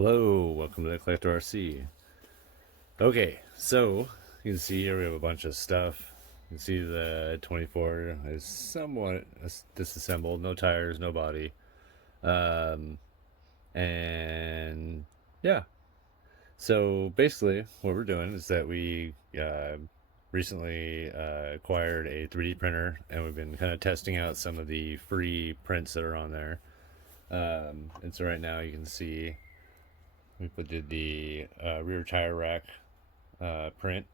Hello, welcome to the Collector RC. Okay, so you can see here we have a bunch of stuff. You can see the 24 is somewhat disassembled, no tires, no body. And yeah, so basically what we're doing is that we recently acquired a 3D printer, and we've been kind of testing out some of the free prints that are on there. And so right now you can see we did the rear tire rack print,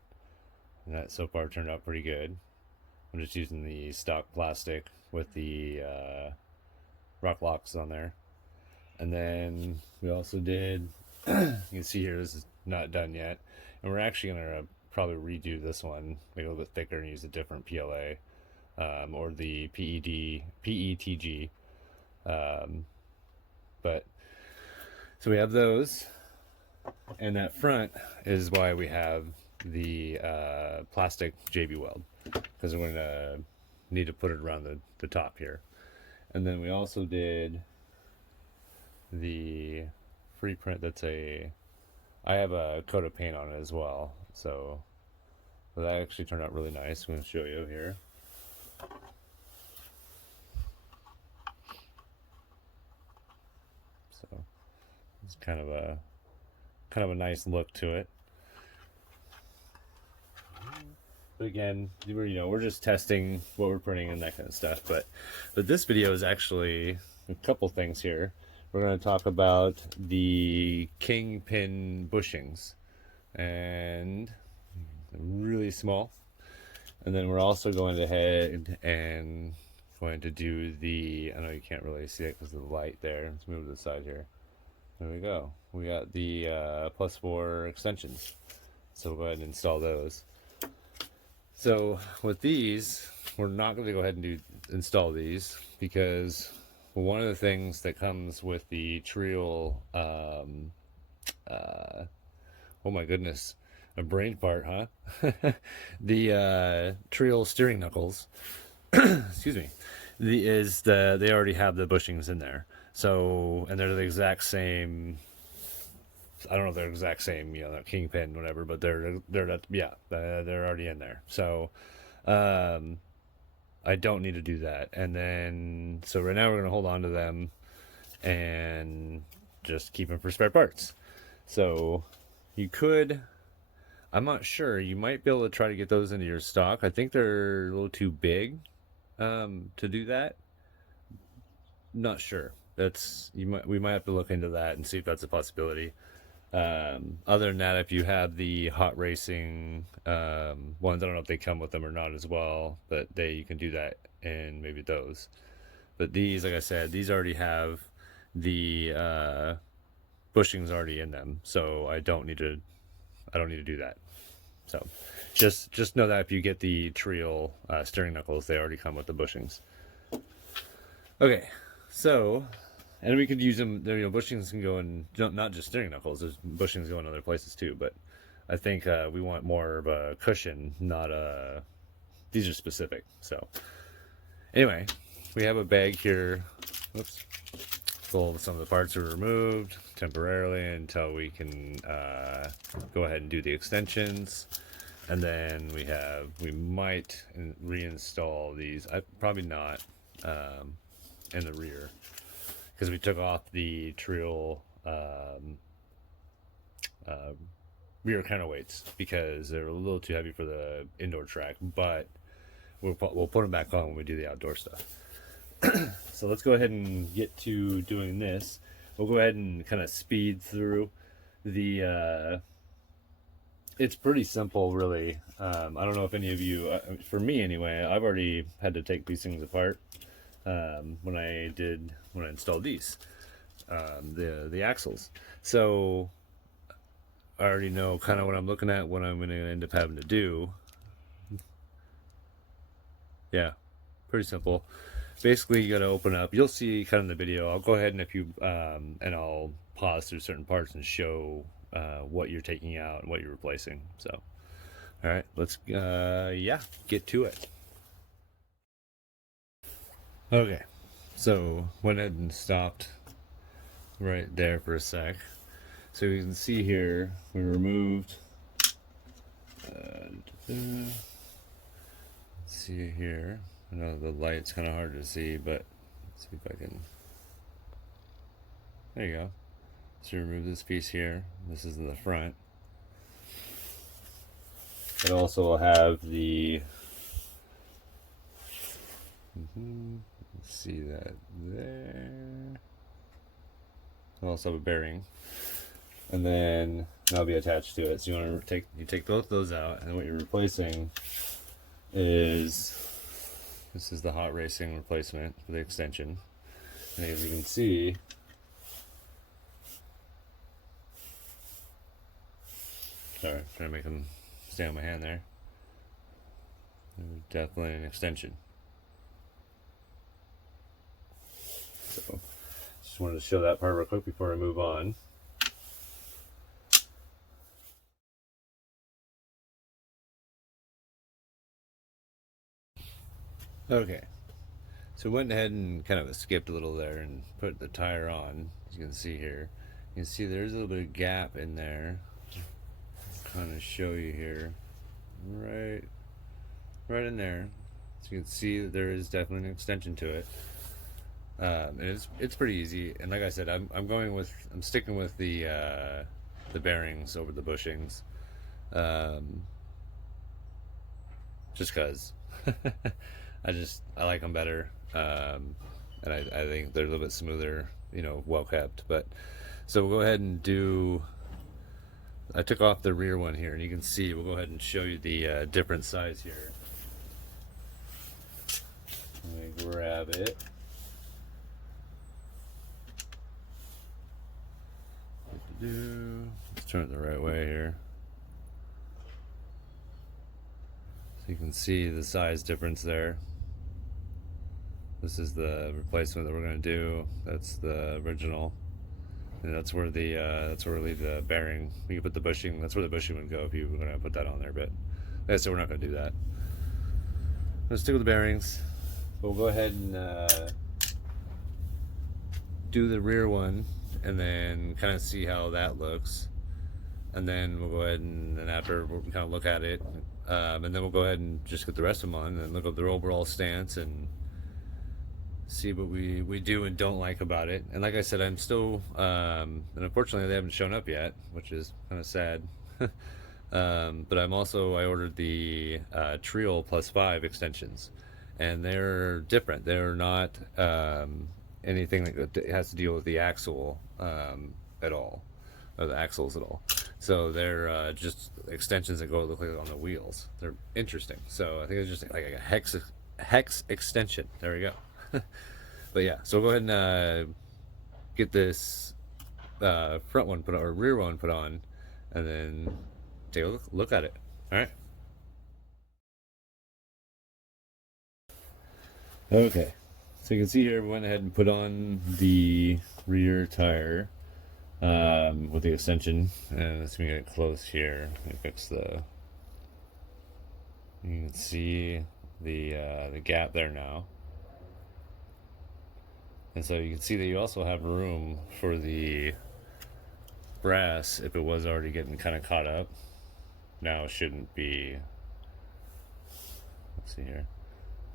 and that so far turned out pretty good. I'm just using the stock plastic with the rock locks on there. And then we also did, you can see here, this is not done yet, and we're actually going to probably redo this one, make it a little bit thicker and use a different PLA, or the PETG. But so we have those, and that front is why we have the plastic JB weld, because we're going to need to put it around the top here. And then we also did the free print I have a coat of paint on it as well, so that actually turned out really nice. I'm going to show you here. So it's kind of a nice look to it. But again, we're just testing what we're printing and that kind of stuff. But this video is actually a couple things here. We're going to talk about the King Pin Bushings, and really small. And then we're also going ahead and going to do I know you can't really see it because of the light there. Let's move to the side here. There we go. We got the +4 extensions. So we'll go ahead and install those. So with these, we're not going to go ahead and install these because one of the things that comes with the Trial, oh my goodness, a brain fart, huh? The Trial steering knuckles, excuse me, they already have the bushings in there. So, and they're the exact same. I don't know if they're the exact same, King Pin, whatever, but they're already in there. So, I don't need to do that. And then, so right now we're going to hold on to them and just keep them for spare parts. So you could, I'm not sure, you might be able to try to get those into your stock. I think they're a little too big to do that. Not sure. We might have to look into that and see if that's a possibility. Other than that, if you have the hot racing ones, I don't know if they come with them or not as well, but you can do that in maybe those. But these, like I said, these already have the bushings already in them, so I don't need to do that. So just know that if you get the Trial steering knuckles, they already come with the bushings. Okay, so. And we could use them, bushings can go in, not just steering knuckles, there's bushings go in other places too, but I think we want more of a cushion, not these are specific. So anyway, we have a bag here, whoops, full of some of the parts are removed temporarily until we can go ahead and do the extensions. And then we might reinstall these, probably not in the rear, because we took off the Trial rear counterweights because they're a little too heavy for the indoor track, but we'll put them back on when we do the outdoor stuff. So let's go ahead and get to doing this. We'll go ahead and kind of speed through the it's pretty simple, really. I don't know if any of you, for me anyway, I've already had to take these things apart when I installed these, the axles. So I already know kind of what I'm looking at, what I'm going to end up having to do. Yeah, pretty simple. Basically, you got to open up. You'll see kind of in the video. I'll go ahead and and I'll pause through certain parts and show what you're taking out and what you're replacing. So, all right, let's get to it. Okay, so went ahead and stopped right there for a sec. So you can see here, we removed, let's see here, I know the light's kind of hard to see, but let's see if I can, there you go. So remove this piece here, this is in the front. It also will have the, let's see that there. It'll also have a bearing, and then that'll be attached to it. So you want to take both those out, and what you're replacing is, this is the hot racing replacement for the extension. And as you can see, sorry, I'm trying to make them stay on my hand there. Definitely an extension. So just wanted to show that part real quick before I move on. Okay, so went ahead and kind of skipped a little there and put the tire on. As you can see here, you can see there's a little bit of gap in there. I'll kind of show you here, right in there. So you can see that there is definitely an extension to it. And it's pretty easy. And like I said, I'm sticking with the bearings over the bushings, just cause I like them better, and I think they're a little bit smoother, you know, well kept. But so we'll go ahead and do. I took off the rear one here, and you can see. We'll go ahead and show you the different size here. Let me grab it. Let's turn it the right way here. So you can see the size difference there. This is the replacement that we're going to do. That's the original. And that's where we leave the bearing. We can put the bushing, that's where the bushing would go if you were going to put that on there, but like I said, we're not going to do that. Let's stick with the bearings. But we'll go ahead and do the rear one and then kind of see how that looks. And then we'll go ahead and after we'll kind of look at it, and then we'll go ahead and just get the rest of them on and look at their overall stance and see what we do and don't like about it. And like I said, I'm still, and unfortunately they haven't shown up yet, which is kind of sad. But I ordered the Trio +5 extensions, and they're different. They're not anything that has to deal with the axle at all, or the axles at all. So they're just extensions that look like on the wheels. They're interesting. So I think it's just like a hex extension. There we go. But yeah, so we'll go ahead and get this front one put on, or rear one put on, and then take a look at it. All right. Okay, so you can see here we went ahead and put on the rear tire with the extension, and let's get it close here. Let me fix the. You can see the gap there now. And so you can see that you also have room for the brass if it was already getting kind of caught up. Now it shouldn't be, let's see here.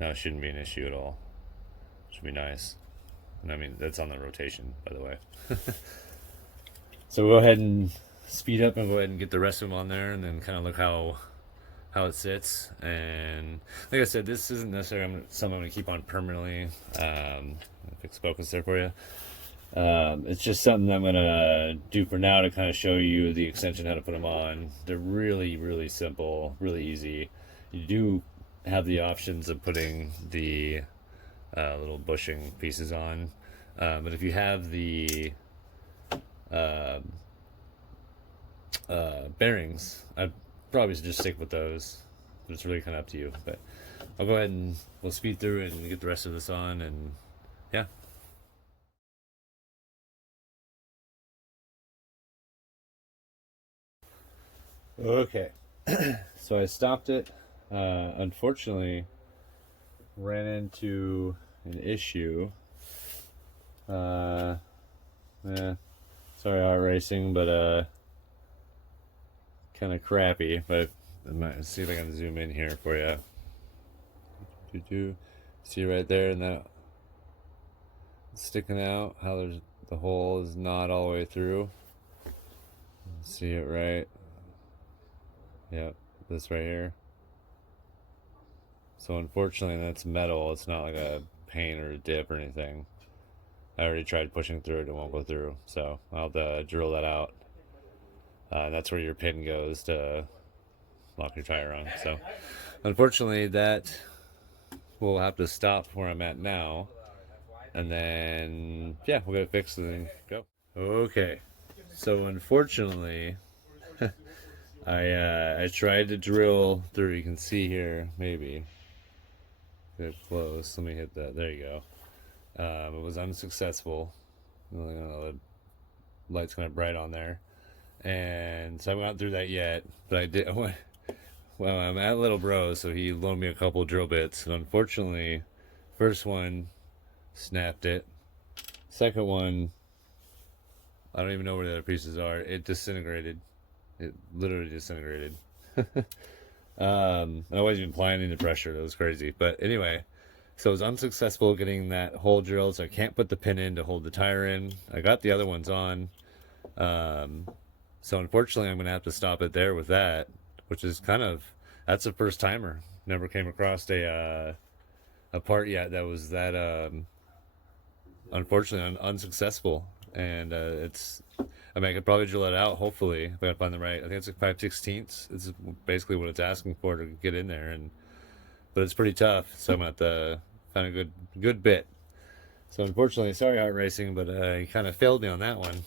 Now it shouldn't be an issue at all. Should be nice. And I mean, that's on the rotation, by the way. So we'll go ahead and speed up and go ahead and get the rest of them on there and then kind of look how it sits. And like I said, this isn't necessarily something I'm going to keep on permanently. Fix focus there for you. It's just something that I'm going to do for now to kind of show you the extension, how to put them on. They're really, really simple, really easy. You do have the options of putting the little bushing pieces on. But if you have the bearings, I'd probably just stick with those. But it's really kind of up to you. But I'll go ahead and we'll speed through it and get the rest of this on, and yeah. Okay, so I stopped it. Unfortunately, ran into an issue. Yeah, Sorry, heart racing, but kind of crappy. But let's see if I can zoom in here for you. See right there, and that sticking out. How there's the hole is not all the way through. See it right? Yep, this right here. So unfortunately, that's metal. It's not like a paint or a dip or anything. I already tried pushing through it; it won't go through. So I'll have to drill that out. And that's where your pin goes to lock your tire on. So unfortunately, that will have to stop where I'm at now. And then, yeah, we'll get it fixed and then go. Okay. So unfortunately, I tried to drill through. You can see here, maybe get close. Let me hit that. There you go. It was unsuccessful. The light's kind of bright on there, and so I haven't gone through that yet. But I did. Well, I'm at Little Bro, so he loaned me a couple drill bits, and unfortunately, first one snapped it. Second one, I don't even know where the other pieces are. It disintegrated. It literally disintegrated. I wasn't even applying any pressure. That was crazy. But anyway, so I was unsuccessful getting that hole drilled, so I can't put the pin in to hold the tire in. I got the other ones on. So unfortunately, I'm going to have to stop it there with that, which is that's a first timer. Never came across a part yet that was that unfortunately unsuccessful. And I could probably drill it out, hopefully, if I can find the right. I think it's like 5/16. It's basically what it's asking for to get in there, but it's pretty tough. So I'm gonna have to find a good bit. So unfortunately, sorry, Art Racing, but he kind of failed me on that one.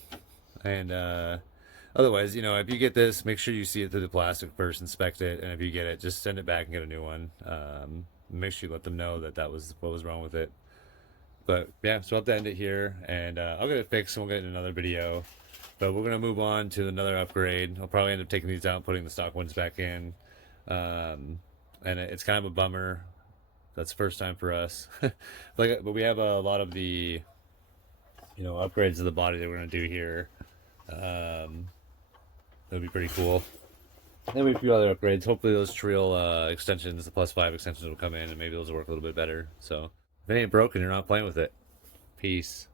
And otherwise, if you get this, make sure you see it through the plastic first, inspect it, and if you get it, just send it back and get a new one. Make sure you let them know that was what was wrong with it. But yeah, so I'll have to end it here, and I'll get it fixed, and we'll get in another video. But we're going to move on to another upgrade. I'll probably end up taking these out and putting the stock ones back in. And it's kind of a bummer. That's the first time for us. But we have a lot of the, upgrades of the body that we're going to do here. That'll be pretty cool. Then we have a few other upgrades. Hopefully those trail extensions, the +5 extensions will come in, and maybe those will work a little bit better. So if it ain't broken, you're not playing with it. Peace.